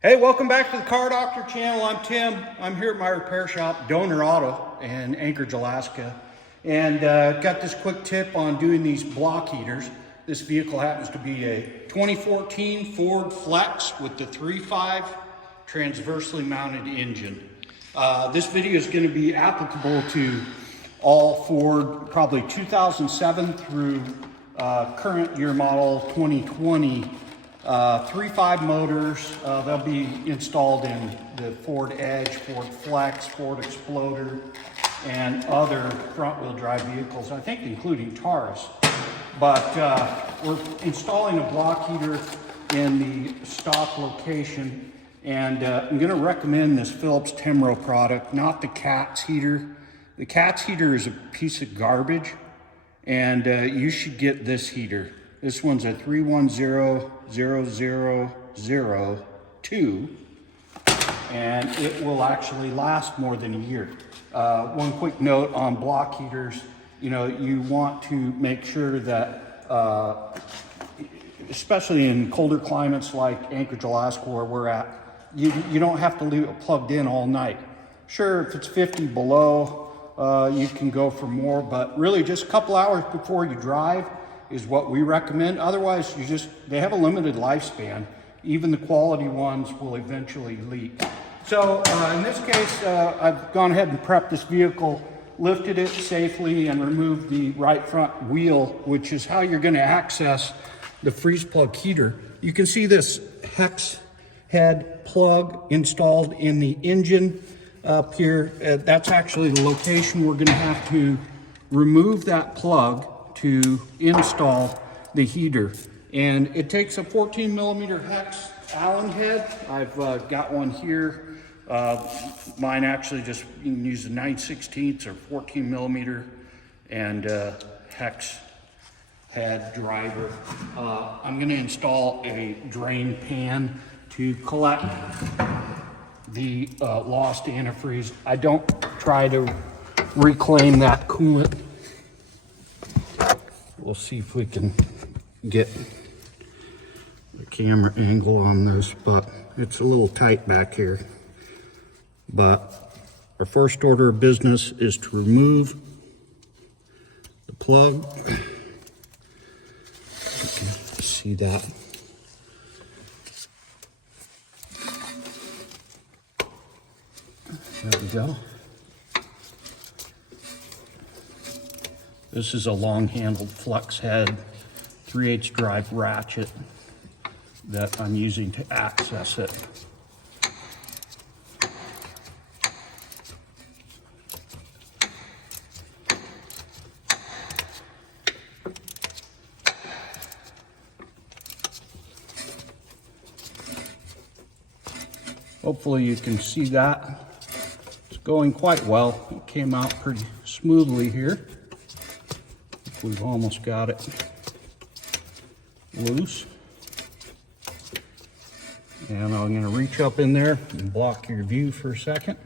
Hey, welcome back to the Car Doctor channel. I'm Tim. I'm here at my repair shop, Donor Auto in Anchorage, Alaska. And got this quick tip on doing these block heaters. This vehicle happens to be a 2014 Ford Flex with the 3.5 transversely mounted engine. This video is going to be applicable to all Ford, probably 2007 through current year model 2020. 3.5 motors. They'll be installed in the Ford Edge, Ford Flex, Ford Exploder, and other front-wheel drive vehicles, I think including Taurus. But we're installing a block heater in the stock location, and I'm going to recommend this Philips Temro product, not the Cat's heater. The Cat's heater is a piece of garbage, and you should get this heater. This one's a 310002, and it will actually last more than a year. One quick note on block heaters, you want to make sure that, especially in colder climates like Anchorage, Alaska, where we're at, you don't have to leave it plugged in all night. Sure, if it's 50 below, you can go for more, but really just a couple hours before you drive is what we recommend. Otherwise, they have a limited lifespan. Even the quality ones will eventually leak. So in this case, I've gone ahead and prepped this vehicle, lifted it safely, and removed the right front wheel, which is how you're gonna access the freeze plug heater. You can see this hex head plug installed in the engine up here. That's actually the location we're gonna have to remove that plug to install the heater. And it takes a 14 millimeter hex Allen head. I've got one here. Mine actually you can use a 9/16 or 14 millimeter and hex head driver. I'm gonna install a drain pan to collect the lost antifreeze. I don't try to reclaim that coolant. We'll see if we can get the camera angle on this, but it's a little tight back here. But our first order of business is to remove the plug. See that? There we go. This is a long-handled flex head, 3/8 drive ratchet that I'm using to access it. Hopefully you can see that. It's going quite well. It came out pretty smoothly here. We've almost got it loose. And I'm going to reach up in there and block your view for a second.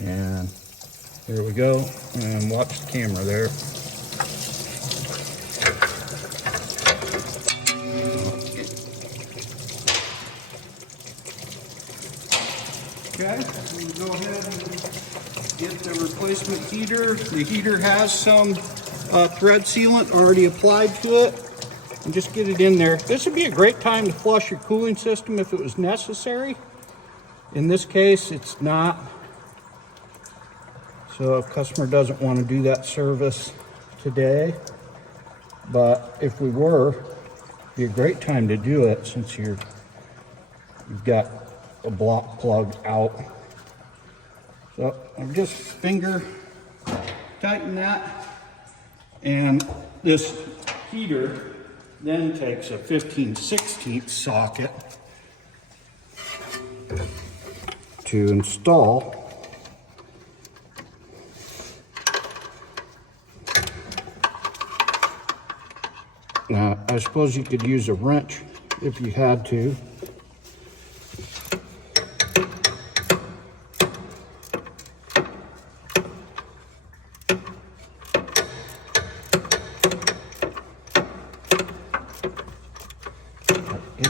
And there we go. And watch the camera there. Okay, we can go ahead and get the replacement heater. The heater has some thread sealant already applied to it. And just get it in there. This would be a great time to flush your cooling system if it was necessary. In this case, it's not. So a customer doesn't want to do that service today. But if we were, it'd be a great time to do it since you've got a block plug out. So I'm just finger tighten that, and this heater then takes a 15/16 socket to install. Now I suppose you could use a wrench if you had to.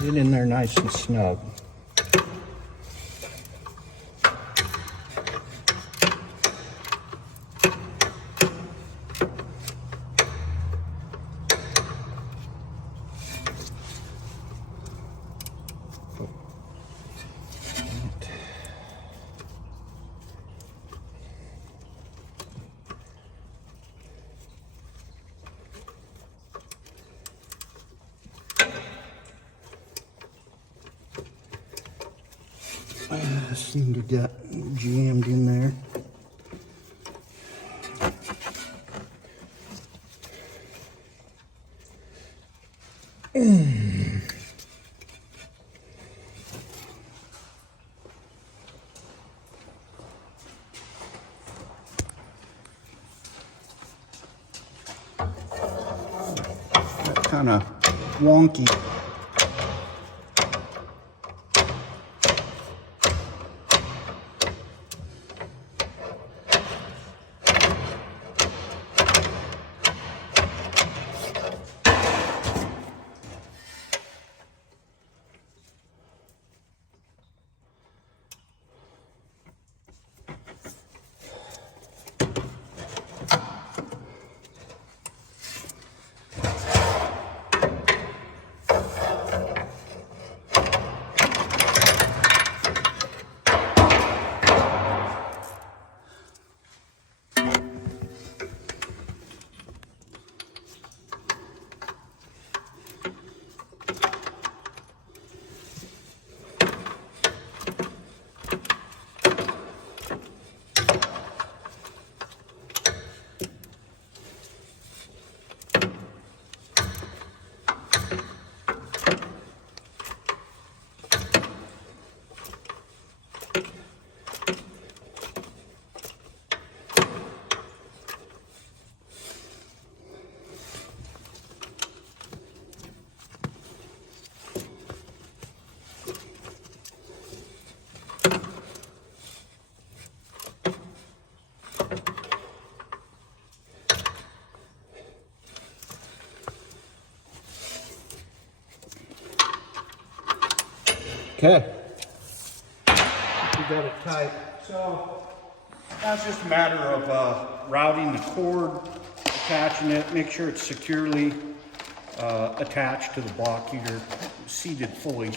Get it in there nice and snug. I seem to get jammed in there. That's kind of wonky. Okay, we got it tight. So that's just a matter of routing the cord, attaching it, make sure it's securely attached to the block heater, seated fully.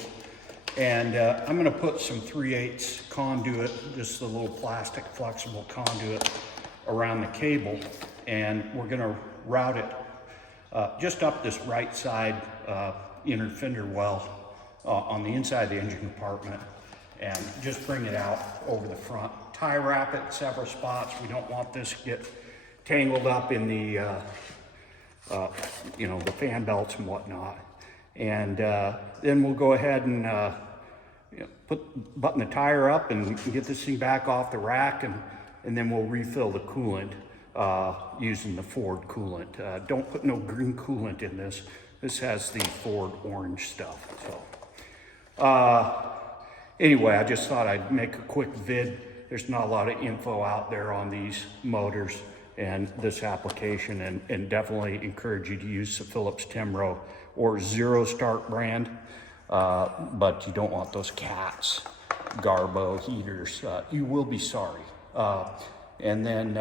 And I'm gonna put some 3/8 conduit, just a little plastic flexible conduit around the cable. And we're gonna route it just up this right side inner fender well on the inside of the engine compartment, and just bring it out over the front. Tie wrap it in several spots. We don't want this to get tangled up in the, you know, the fan belts and whatnot. And then we'll go ahead and you know, button the tire up and get this thing back off the rack, and then we'll refill the coolant using the Ford coolant. Don't put no green coolant in this. This has the Ford orange stuff. So anyway, I just thought I'd make a quick vid. There's not a lot of info out there on these motors and this application, and definitely encourage you to use the Phillips Timro or Zero Start brand, but you don't want those cats, Garbo heaters. You will be sorry. And then,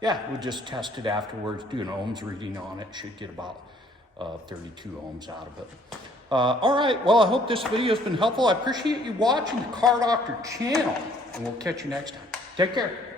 yeah, we'll just test it afterwards, do an ohms reading on it. Should get about 32 ohms out of it. All right, well, I hope this video has been helpful. I appreciate you watching the Car Doctor channel, and we'll catch you next time. Take care.